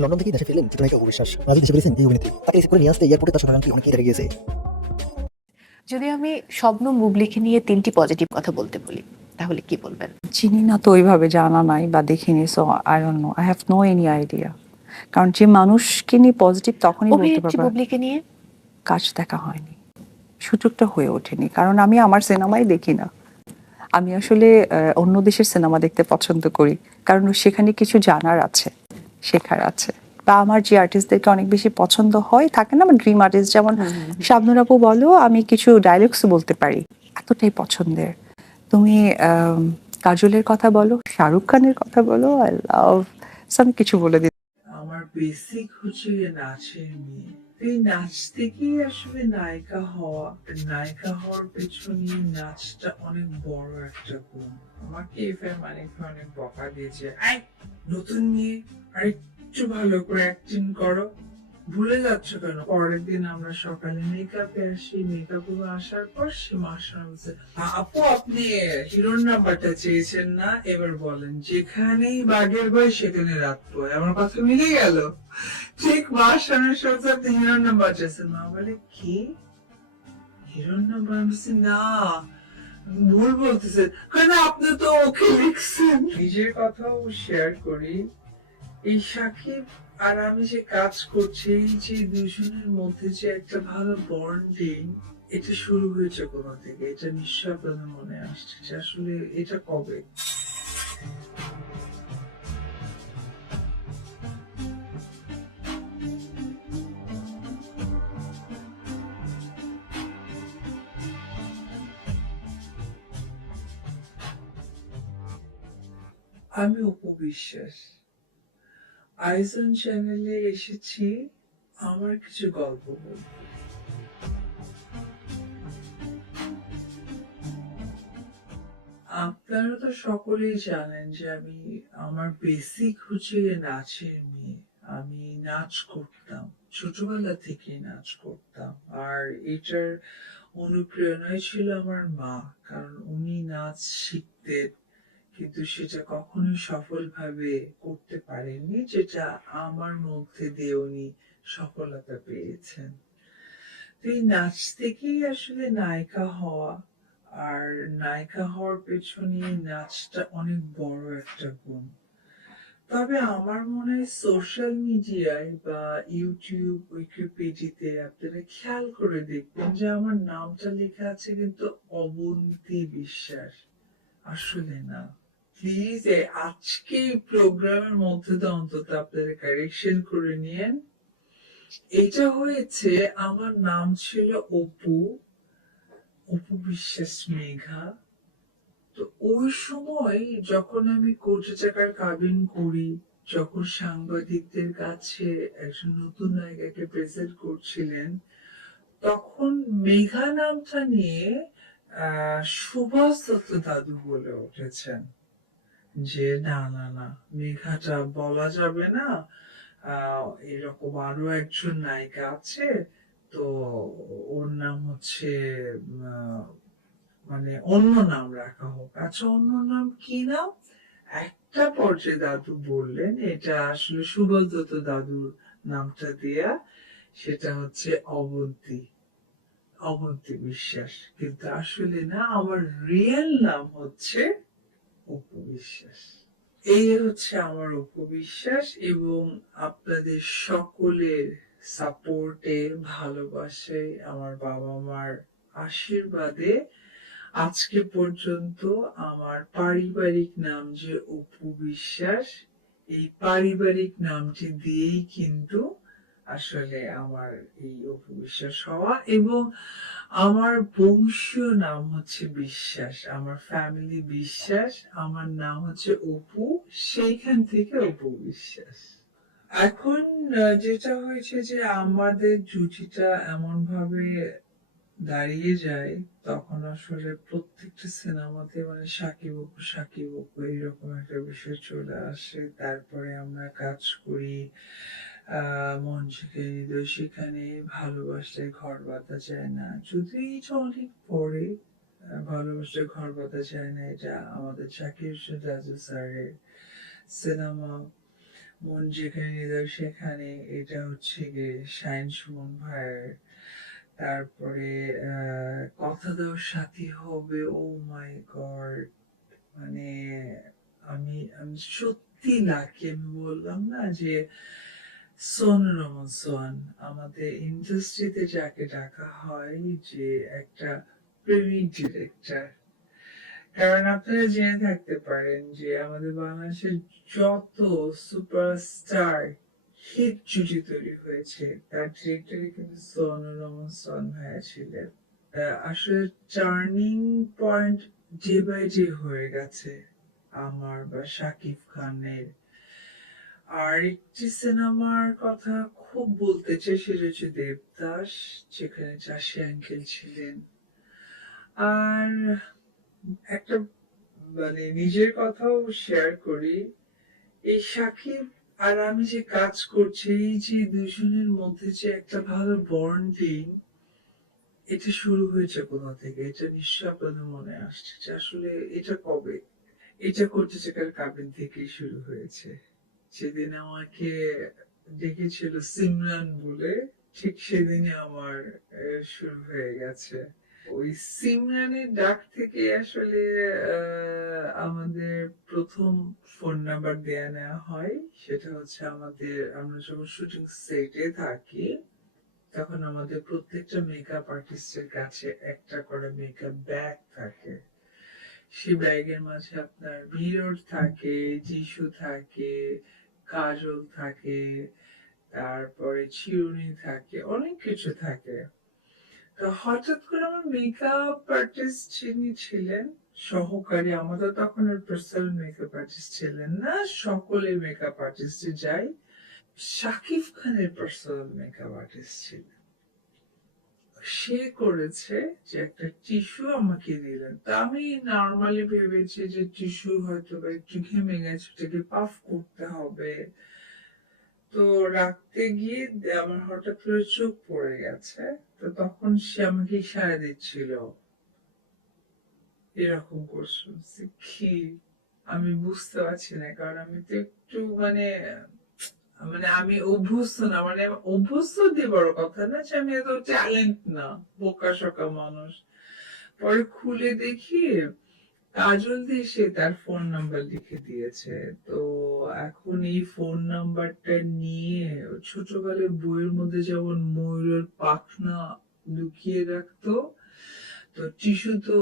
London থেকে দেশে ফিরলেন চিত্রনায়িকা অবিশ্বাস রাজু দেশে ফিরেছেন এই অভিনেত্রী। তাকে রিসিভ করে নিয়ে আসতে এয়ারপোর্টে তার সোনাগানটি অনেকেই দেখে গিয়েছে। যদি আমি স্বপ্ন বুবলিকে নিয়ে তিনটি পজিটিভ কথা বলতে বলি তাহলে কি বলবেন? চিনি না তো ওইভাবে জানা নাই বা দেখিনি so I don't know I have no any idea কারণ যে মানুষকে নিয়ে পজিটিভ তখনই বলতে অভিনেত্রী পারব। বুবলিকে নিয়ে? কাজ দেখা হয়নি। সুযোগটা হয়ে ওঠেনি। কারণ আমি আমার সিনেমাই দেখি না। আমি আসলে আহ, অন্য দেশের সিনেমা দেখতে পছন্দ করি। কারণ সেখানে কিছু জানার আছে। শেখার আছে। বা আমার যে আর্টিস্টদেরকে অনেক বেশি পছন্দ হয় থাকে না? আমার ড্রিম আর্টিস্ট যেমন শাবনুর আপু বলো আমি কিছু ডায়লগস বলতে পারি। এতটাই পছন্দের। তুমি কাজলের কথা বলো শাহরুখ খানের কথা বলো আই লাভ আমি কিছু বলে দিতে আমার বেসিক হচ্ছে নাচের মেয়ে। এই নাচ থেকেই আসলে নায়িকা হওয়া নায়িকা হওয়ার পেছনে নাচটা অনেক বড় একটা গুণ আমাকে এফ মানিক অনেক বকা দিয়েছে নতুন মেয়ে আর একটু ভালো করে অ্যাক্টিং করো ভুলে যাচ্ছ কেন? পরের দিন আমরা সকালে মেকআপে আসি মেকআপ আসার পর সে মাসার বলছে আপু, আপনি হিরোর নাম্বারটা চেয়েছেন না? এবার বলেন, যেখানেই বাঘের ভয়, সেখানে রাত আমার কথা মিলে গেল? ঠিক মাস সামনের সপ্তাহে আপনি হিরোর নাম্বার চেয়েছেন। মা বলে, কি? হিরোর নাম্বার? আমি না, ভুল বলতেছেন কেন আপনি তো ওকে লিখছেন? নিজের কথাও শেয়ার করি। এই সাকিব আর আমি যে কাজ করছি, যে দুজনের মধ্যে যে একটা ভালো বন্ডিং এটা শুরু হয়েছে কোথা থেকে? এটা নিশ্চয় আপনাদের মনে আসছে যে আসলে এটা কবে? আমি অপু বিশ্বাস। আইজন চ্যানেলে এসেছি আমার কিছু গল্প আপনারা তো সকলেই জানেন যে আমি আমার বেসিক হচ্ছে নাচের মেয়ে। আমি নাচ করতাম, ছোটবেলা থেকে নাচ করতাম। আর এটার অনুপ্রেরণাই ছিল আমার মা, কারণ উনি নাচ শিখতেন কিন্তু সেটা কখনোই সফলভাবে করতে পারেননি, যেটা আমার মধ্যে দিয়ে উনি সফলতা পেয়েছেন। তো এই নাচ থেকেই আসলে নায়িকা হওয়া, আর নায়িকা হওয়ার পেছনে নাচটা অনেক বড় একটা গুণ। তবে আমার মনে হয় সোশ্যাল মিডিয়ায় বা ইউটিউব উইকিপিডিতে আপনারা খেয়াল করে দেখবেন যে আমার নামটা লেখা আছে কিন্তু অবন্তি বিশ্বাস। আসলে না। প্লিজ আজকে প্রোগ্রামের মধ্যে তো অন্তত আপনারা কারেকশন করে নিয়েন। এটা হয়েছে, আমার নাম ছিল অপু অপু বিশ্বাস মেঘা। তো ওই সময় যখন আমি কোটি টাকার কাবিন করি, যখন সাংবাদিকদের কাছে একজন নতুন নায়িকাকে প্রেজেন্ট করছিলেন, তখন মেঘা নামটা নিয়ে, আহ, সুভাষ দত্ত দাদু বলে উঠেছেন। যে, না না না, মেঘাটা বলা যাবে না। এরকম আরও একজন নায়িকা আছে। তো ওর নাম হচ্ছে মানে অন্য নাম রাখা হোক। আচ্ছা অন্য নাম কি নাম? একটা পর্যায়ে দাদু বললেন, এটা আসলে সুবলদত্ত দাদুর নামটা দেয়া। সেটা হচ্ছে অবন্তী অবন্তী বিশ্বাস। কিন্তু আসলে না, আমার রিয়েল নাম হচ্ছে অপু বিশ্বাস এই হচ্ছে আমার অপু বিশ্বাস এবং আপনাদের সকলের সাপোর্টে ভালোবাসায়, আমার বাবা মার আশীর্বাদে আজকে পর্যন্ত আমার পারিবারিক নাম যে অপু বিশ্বাস এই পারিবারিক নামটি দিয়েই কিন্তু আসলে আমার এই অপু বিশ্বাস হওয়া এবং আমার বংশীয় নাম হচ্ছে বিশ্বাস, আমার ফ্যামিলি বিশ্বাস, আমার নাম হচ্ছে অপু, সেইখান থেকে অপু বিশ্বাস এখন যেটা হয়েছে যে আমাদের জুটিটা এমন ভাবে দাঁড়িয়ে যায়, তখন আসলে প্রত্যেকটা সিনেমাতে মানে সাকিব অপু সাকিব অপু, এইরকম একটা বিষয় চলে আসে। তারপরে আমরা কাজ করি মন থেকে হৃদয় সেখানে ভালোবাসলে ঘর বাঁধা যায় না। যদি এটা অনেক পরে আহ, ভালোবাসলে ঘর বাঁধা যায় না এটা আমাদের হোসেন রাজু স্যারের সিনেমা। মন যেখানে হৃদয় সেখানে এটা হচ্ছে গিয়ে শাইন সুমন ভাইয়ের। তারপরে কথা দেওয়ার সাথী হবে ও মাই গড মানে আমি আমি সত্যি লাকি আমি বললাম না যে সোন রমন সোন আমাদের ইন্ডাস্ট্রিতে যাকে ডাকা হয় যে একটা প্রেমিক ডিরেক্টর কারণ আপনারা জেনে থাকতে পারেন যে আমাদের বাংলাদেশের যত সুপারস্টার হিট জুটি তৈরি হয়েছে, তার ডিরেক্টরই কিন্তু সোনু রমন সোন ভাইয়া ছিলেন। আসলে turning point day by day হয়ে গেছে। আমার বা শাকিব খানের আর একটি সিনেমার কথা খুব বলতে চাই, সেটা হচ্ছে দেবদাস, যেখানে চাষি আঙ্কেল ছিলেন। আর একটা মানে নিজের কথাও শেয়ার করি, এই সাকিব আর আমি যে কাজ করছি, এই যে দুজনের মধ্যে যে একটা ভালো বন্ডিং এটা শুরু হয়েছে কোথা থেকে? এটা নিশ্চয় আপনাদের মনে আসছে যে আসলে এটা কবে? এটা করতে চাকার কাবিন থেকেই শুরু হয়েছে। সেদিন আমাকে ডেকেছিল সিমরান বলে। ঠিক সেদিনই আমার শুরু হয়ে গেছে। ওই সিমরানের ডাক থেকে আসলে আমাদের প্রথম ফোন নাম্বার দেয়া নেওয়া হয়। সেটা হচ্ছে আমাদের, আমরা যখন শুটিং সেটে থাকি, তখন আমাদের প্রত্যেকটা মেকআপ আর্টিস্টের কাছে একটা করে মেকআপ ব্যাগ থাকে। সেই ব্যাগের মাঝে আপনার বিরড থাকে টিস্যু থাকে কাজল থাকে, তারপরে চিরুনি থাকে, অনেক কিছু থাকে। তো হঠাৎ করে আমার মেকআপ আর্টিস্ট যিনি ছিলেন, সহকারী, আমাদের তখন পার্সোনাল মেকআপ আর্টিস্ট ছিলেন না সকলে মেকআপ আর্টিস্টে যাই শাকিব খানের পার্সোনাল মেকআপ আর্টিস্ট ছিলেন। সে করেছে যে একটা টিস্যু আমাকে দিলেন। তা আমি নর্মালি ভেবেছি যে টিস্যু হয়তো বা একটু ঘেমে গেছে, ওটাকে পাফ করতে হবে। তো রাখতে গিয়ে আমার হঠাৎ করে চোখ পড়ে গেছে। তো তখন সে আমাকে ইশারা দিচ্ছিল, এরকম করছ কি? আমি বুঝতে পারছি না, কারণ আমি তো একটু মানে মানে আমি অভ্যস্ত না মানে অভ্যস্ত দিয়ে বড় কথা না যে আমি এত ট্যালেন্ট না, বোকা শোকা মানুষ। পরে খুলে দেখি কাজল দিয়ে সে তার ফোন নাম্বার লিখে দিয়েছে। তো এখন এই ফোন নাম্বারটা নিয়ে ছোটবেলায় বইয়ের মধ্যে যেমন ময়ূরের পাখনা লুকিয়ে রাখতো, তো টিস্যু তো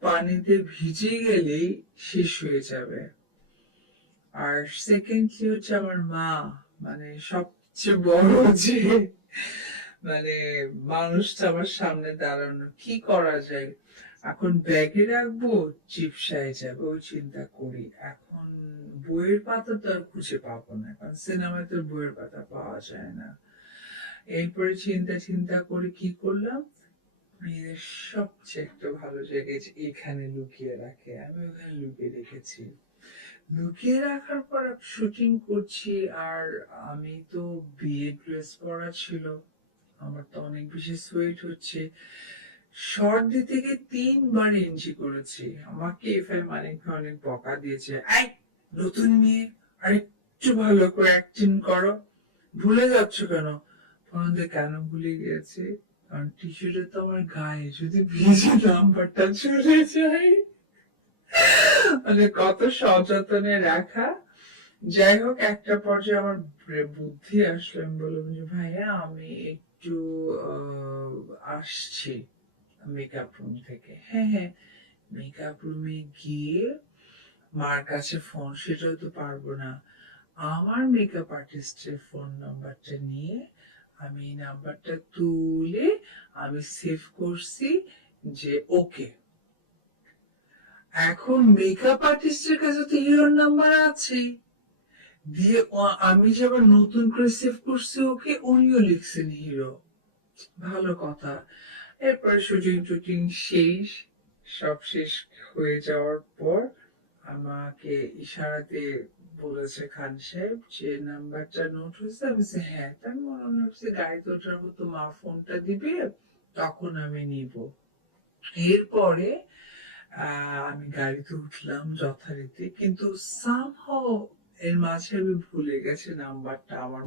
পানিতে ভিজে গেলেই শেষ হয়ে যাবে। আর সেকেন্ডলি হচ্ছে আমার মা। মানে সবচেয়ে বড় যে মানে মানুষটা আমার সামনে দাঁড়ানো, কি করা যায়? এখন ব্যাগে রাখব, চিপসায় যাবে, চিন্তা করি। এখন বইয়ের পাতা তো আর খুঁজে পাবো না, কারণ সিনেমায় তো বইয়ের পাতা পাওয়া যায় না। এরপরে চিন্তা চিন্তা করে কি করলাম? সবচেয়ে একটা ভালো জায়গায় এখানে লুকিয়ে রাখে, আমি ওখানে লুকিয়ে রেখেছি। লুকিয়ে রাখার পর শুটিং করছি আর আমি তো বিয়ে ড্রেস পরা ছিল। আমার তো অনেক বেশি হচ্ছে। শর্ট দিতে গিয়ে তিনবার করেছি। আমাকে এফ আই অনেক বকা দিয়েছে। নতুন মেয়ে আর একটু ভালো করে অ্যাক্টিং করো। ভুলে যাচ্ছ কেন? ফোনতে কেন ভুলে গিয়েছি? কারণ টিস্যুটা তো আমার গায়ে। যদি ভিজে নাম্বারটা চলে যায়। মানে কত সযত্নে রাখা। যাই হোক, একটা পর্যায়ে আমার বুদ্ধি আসলো। আমি বললাম যে, ভাইয়া, আমি একটু আসছি মেকআপ রুম থেকে। হ্যাঁ হ্যাঁ মেকআপ রুমে গিয়ে মার কাছে ফোন সেটাও তো পারব না। আমার মেকআপ আর্টিস্টের ফোন নাম্বারটা নিয়ে আমি নাম্বারটা তুলে আমি সেভ করছি যে ওকে এখন মেকআপ আর্টিস্টের কাছে তো হিরোর নাম্বার আছে। দিয়ে আমি যে আবার নতুন করে সেভ করছি ওকে উনিও লিখছেন হিরো ভালো কথা। এরপরে শুটিং টুটিং শেষ। সব শেষ হয়ে যাওয়ার পর আমাকে ইশারাতে বলেছে খান সাহেব যে নাম্বারটা নোট হয়েছে। আমি বলছি, হ্যাঁ তা আমি মনে হচ্ছে গাড়িতে ওঠার মতো মা ফোনটা দিবে তখন আমি নিব। এরপরে আমি গাড়িতে উঠলাম যথারীতি কিন্তু সামহাও এর মাঝে আমি ভুলে গেছি নাম্বারটা আমার